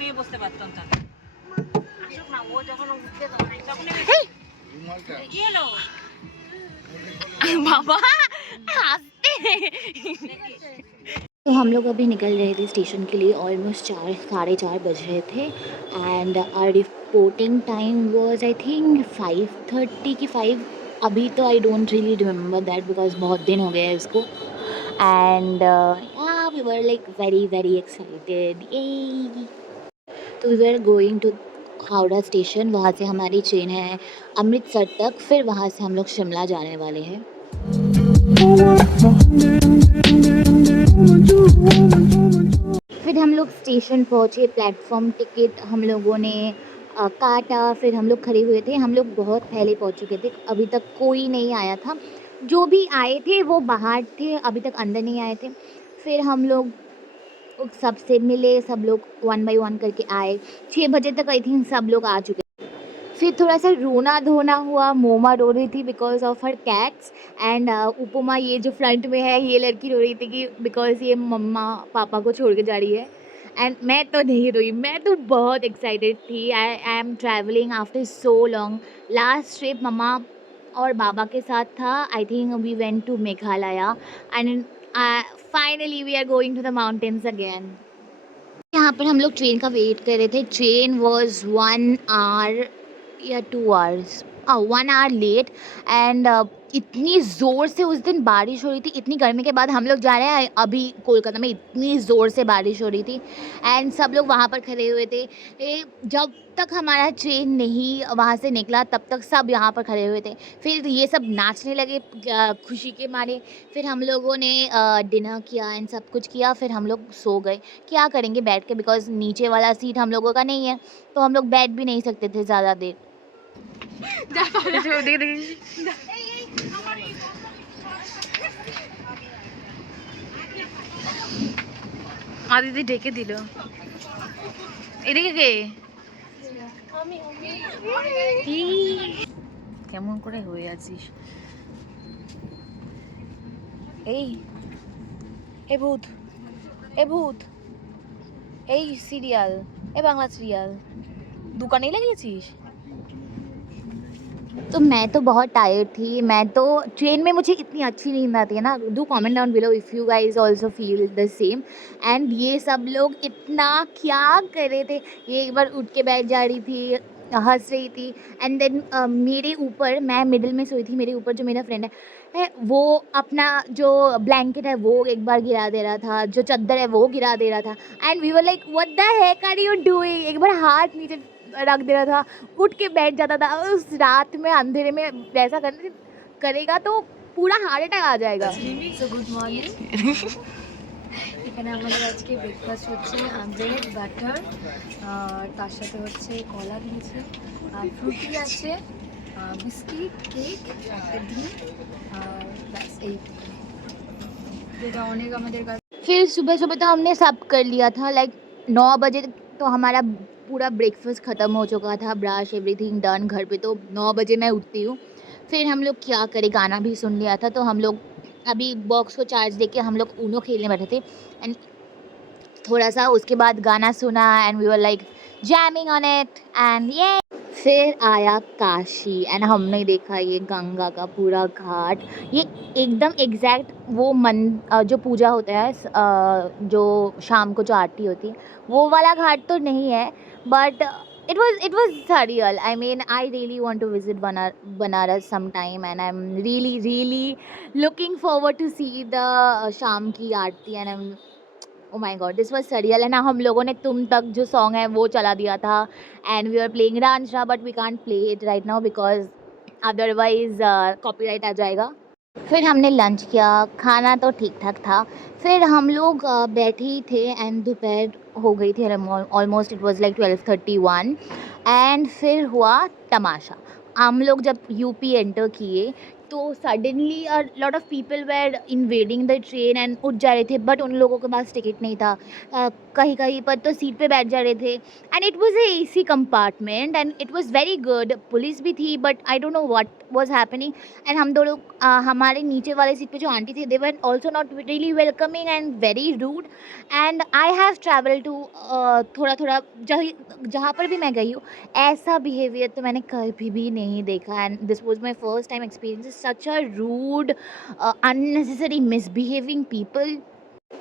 মেয়ে বসতে পারতাম তাহলে। আসুক না, ও যখন উঠতে তখনই কি হলো बाबा हंसते। तो हम लोग अभी निकल रहे थे स्टेशन के लिए। ऑलमोस्ट 4 साढ़े 4 बज रहे थे and our reporting time was I think 5:30 की 5। अभी तो I don't really remember that because बहुत दिन हो गए हैं इसको। And we were like very very excited. तो we were going to Howrah station. वहाँ से हमारी ट्रेन है अमृतसर तक, फिर वहाँ से हम लोग शिमला जाने वाले हैं। फिर हम लोग स्टेशन पहुँचे, प्लेटफॉर्म टिकट हम लोगों ने काटा, फिर हम लोग खड़े हुए थे। हम लोग बहुत पहले पहुँच चुके थे, अभी तक कोई नहीं आया था। जो भी आए थे वो बाहर थे, अभी तक अंदर नहीं आए थे। फिर हम लोग सबसे मिले, सब लोग 1 बाय 1 करके आए। 6 बजे तक आई थिंक सब लोग आ चुके। फिर थोड़ा सा रोना धोना हुआ। मोमा रो रही थी because of her cats and Upama ये जो फ्रंट में है ये लड़की रो रही थी कि बिकॉज ये मम्मा पापा को छोड़ के जा रही है। एंड मैं तो नहीं रोई, मैं तो बहुत एक्साइटेड थी। I am travelling after so long. Last trip मम्मा और बाबा के साथ था। I think we went to Meghalaya and finally we are going to the mountains again. यहाँ पर हम लोग ट्रेन का वेट कर रहे थे। ट्रेन वॉज 1 आवर या 2 आवर्स 1 आवर लेट एंड इतनी ज़ोर से उस दिन बारिश हो रही थी। इतनी गर्मी के बाद हम लोग जा रहे हैं, अभी कोलकाता में इतनी ज़ोर से बारिश हो रही थी एंड सब लोग वहाँ पर खड़े हुए थे। जब तक हमारा ट्रेन नहीं वहाँ से निकला तब तक सब यहाँ पर खड़े हुए थे। फिर ये सब नाचने लगे खुशी के मारे। फिर हम लोगों ने डिनर किया एंड सब कुछ किया। फिर हम लोग सो गए। क्या करेंगे बैठ के, बिकॉज नीचे वाला सीट हम लोगों का नहीं है, तो हम लोग बैठ भी नहीं सकते थे ज़्यादा देर। आदिति ढेके दिल এদিকে কে কেমন করে হয়ে আছিস? এই এ ভূত, এ ভূত, এই সিরিয়াল, এ বাংলা সিরিয়াল দোকানে লাগিয়েছিস? तो मैं तो बहुत टायर्ड थी। मैं तो ट्रेन में मुझे इतनी अच्छी नींद आती है ना। Do comment down below if you guys also feel the same. And ये सब लोग इतना क्या कर रहे थे। ये एक बार उठ के बैठ जा रही थी, हंस रही थी एंड देन मेरे ऊपर, मैं मिडिल में सोई थी, मेरे ऊपर जो मेरा फ्रेंड है वो अपना जो ब्लैंकेट है वो एक बार गिरा दे रहा था, जो चादर है वो गिरा दे रहा था। And we were like what the heck are you doing. एक बार हाथ नीचे रख दे रहा था, उठ के बैठ जाता था। उस रात में अंधेरे में वैसा करेगा तो पूरा हार्ट अटैक आ जाएगा। So good morning. এখানে আমাদের আজকে ব্রেকফাস্ট হচ্ছে ব্রেড বাটার আর তার সাথে হচ্ছে কলা দিয়েছে আর ফ্রুটি আছে, বিস্কিট, কেক, একটা ডিম আর ব্যাস এইটুকু, যেটা অনেক আমাদের কাছে। फिर सुबह सुबह तो हमने सब कर लिया था। लाइक 9 बजे तो हमारा पूरा ब्रेकफास्ट ख़त्म हो चुका था, ब्रश एवरीथिंग डन। घर पे तो 9 बजे मैं उठती हूँ। फिर हम लोग क्या करें, गाना भी सुन लिया था, तो हम लोग अभी बॉक्स को चार्ज देके हम लोग ऊनो खेलने बैठे थे एंड थोड़ा सा उसके बाद गाना सुना and we were like jamming on it and yeah. फिर आया काशी एंड हमने देखा ये गंगा का पूरा घाट। ये एकदम एग्जैक्ट वो जो पूजा होता है जो शाम को जो आरती होती है वो वाला घाट तो नहीं है, but it was surreal. I mean, I really want to visit Banaras sometime and I'm really looking forward to see the शाम की आरती and I'm oh my god, this was surreal. And हम लोगों ने तुम तक जो सॉन्ग है वो चला दिया था and we were playing Ranchra, but we can't play it right now because otherwise copyright आ जाएगा। फिर हमने लंच किया, खाना तो ठीक ठाक था। फिर हम लोग बैठे ही थे एंड दोपहर हो गई थी, almost it was like 12:31 and फिर हुआ तमाशा। हम लोग जब यूपी एंटर किए, तो suddenly a lot of people were invading the train and उठ जा रहे थे, बट उन लोगों के पास टिकट नहीं था। कहीं कहीं पर तो सीट पे बैठ जा रहे थे, and it was a AC compartment and it was very good. Police भी थी, but I don't know what was happening. And हम दोनों हमारे नीचे वाले सीट पे जो आंटी थे, they were also not really welcoming and very rude. And I have travel to थोड़ा थोड़ा जहाँ पर भी मैं गई हूँ, ऐसा बिहेवियर तो मैंने कभी भी नहीं देखा। And this was my first time experience such a rude unnecessary misbehaving people.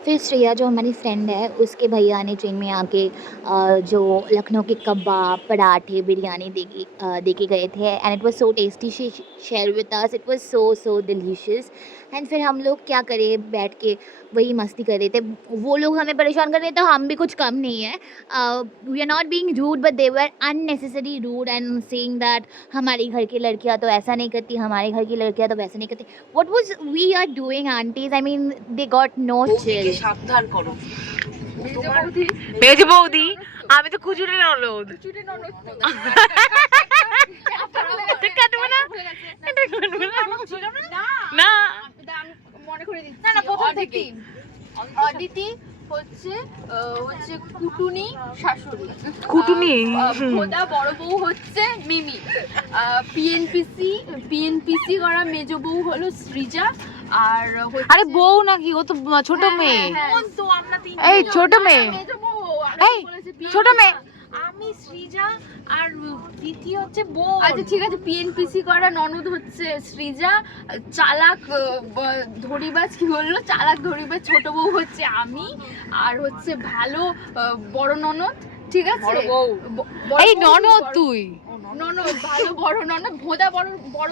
फिर श्रेया जो हमारी फ्रेंड है, उसके भैया ने ट्रेन में आके जो लखनऊ के कबाब, पराठे, बिरयानी दे के गए थे, and it was so tasty. She share with us, it was so delicious. And फिर हम लोग क्या करें, बैठ के वही मस्ती कर रहे थे। वो लोग हमें परेशान कर रहे थे, हम भी कुछ कम नहीं है। We are not being rude, but they were unnecessary rude and saying that हमारे घर की लड़कियां तो ऐसा नहीं करती, हमारे घर की लड़कियां तो वैसा नहीं करती। What was we are doing aunties? I mean they got no chill. সাবধান করো। মেজ বৌদি, আমি তো খুচুরে ননদ। কাটবো না? এটা কাটবো না? না। মনে করে দিচ্ছি, অদিতি হচ্ছে কুটুনি শাশুড়ি, কুটুনি? খোদা বড় বউ হচ্ছে মিমি, পিএনপিসি করা মেজ বউ হলো সৃজা, আর আরে বউ নাকি, ও তো ছোট মেয়ে। তো আমরা তিন এই ছোট মেয়ে, মেজ বউ, এই ছোট মেয়ে। আমি সৃজা আর দ্বিতীয় হচ্ছে বউ। আচ্ছা ঠিক আছে, পিএনপিসি করা ননদ হচ্ছে সৃজা, চালাক ধরিবাজ কি বললো, চালাক ধরিবাজ ছোট বউ হচ্ছে আমি, আর হচ্ছে ভালো বড় ননদ, ঠিক আছে, বড় বউ। এই ননদ তুই? ননদ ভালো বড় ননদ, ভোদা বড়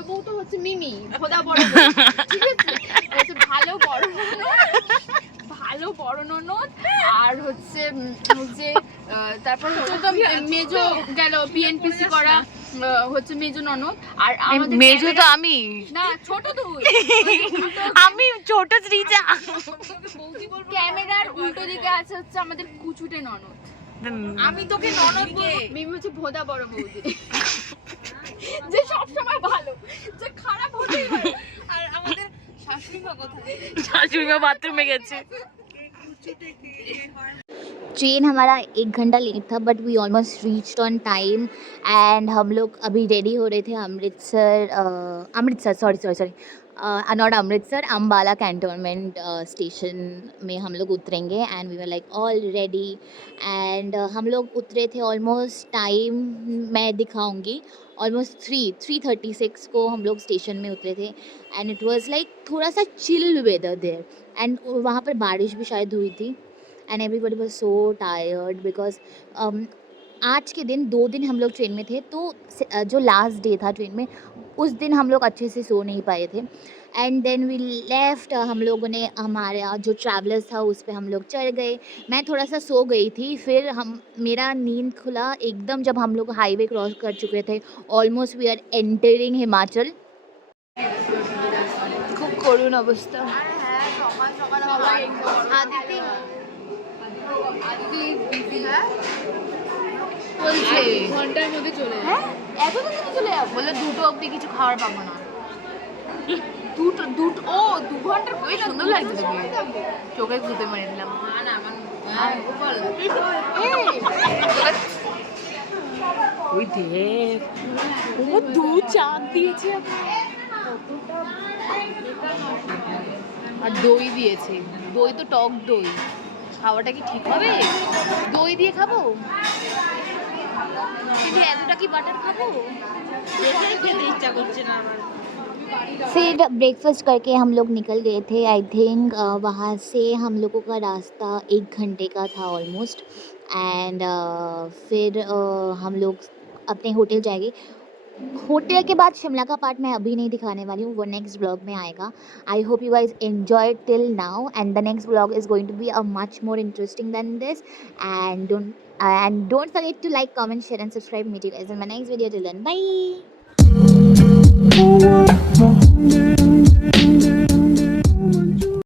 বউ তো হচ্ছে মিমি, ভোদা বড় বউ, ঠিক আছে, হচ্ছে ভালো বড় ননদ, আর হচ্ছে যে তারপর হচ্ছে তো মেজো গেল, পিএনপিসি করা হচ্ছে মেজো ননদ, আর আমাদের মেজো তো আমি না, ছোট তুই। আমি ছোট শ্রীজা। ক্যামেরার উল্টো দিকে আছে হচ্ছে আমাদের কুচুটে ননদ। আমি তোকে ননদ বলবো। মিমি হচ্ছে ভোদা বড় বৌদি, যে সবসময় ভালো, যে খারাপ হতেই পারে। আর আমাদের শাশুড়ি মা কোথায়? শাশুড়ি মা বাথরুমে গেছে। ट्रेन हमारा 1 घंटा लेट था, but we almost reached on time. And हम लोग अभी रेडी हो रहे थे Amritsar sorry not Amritsar, Ambala cantonment station में हम लोग उतरेंगे। And we were like all ready. And हम लोग उतरे थे ऑलमोस्ट टाइम मैं दिखाऊंगी, ऑलमोस्ट 3:36 को हम लोग स्टेशन में उतरे थे। एंड इट वाज लाइक थोड़ा सा चिल वेदर देयर, एंड वहाँ पर बारिश भी शायद हुई थी। And everybody was so tired because आज के दिन 2 दिन हम लोग ट्रेन में थे, तो जो लास्ट डे था ट्रेन में, उस दिन हम लोग अच्छे से सो नहीं पाए थे। And then we left. हम लोगों ने हमारा जो ट्रैवलर्स था उस पे हम लोग चढ़ गए। मैं थोड़ा सा सो गई थी, फिर मेरा नींद खुला एकदम जब हम लोग हाईवे क्रॉस कर चुके थे। Almost we are entering Himachal. खूब করুণ অবস্থা। ঘন্টার মধ্যে চলে যায়। হ্যাঁ, এত তাড়াতাড়ি চলে যাবো? বলে 2টো অবধি কিছু খাওয়ার পাবো না। 2 ঘন্টার খুবই সুন্দর লাগছে তোকে, চোখে গুঁতে মেরে দিলাম। ওই দেখ, ও দু চাঁদ দিয়েছে আর দই দিয়েছে, দই তো টক দই, খাওয়াটা কি ঠিক হবে? দই দিয়ে খাবো কিন্তু এতটা কি বাটার খাবো? এটাই খেতে ইচ্ছা করছে না আমার। फिर ब्रेकफास्ट करके हम लोग निकल गए थे। आई थिंक वहाँ से हम लोगों का रास्ता 1 घंटे का था ऑलमोस्ट। एंड फिर हम लोग अपने होटल जाएंगे। होटल के बाद शिमला का पार्ट मैं अभी नहीं दिखाने वाली हूँ, वो नेक्स्ट ब्लॉग में आएगा। I hope you guys enjoy till now, and the next blog is going to be a much more interesting than this. And don't forget to like, comment, share and subscribe. Meet you guys in my next video. Till then, bye.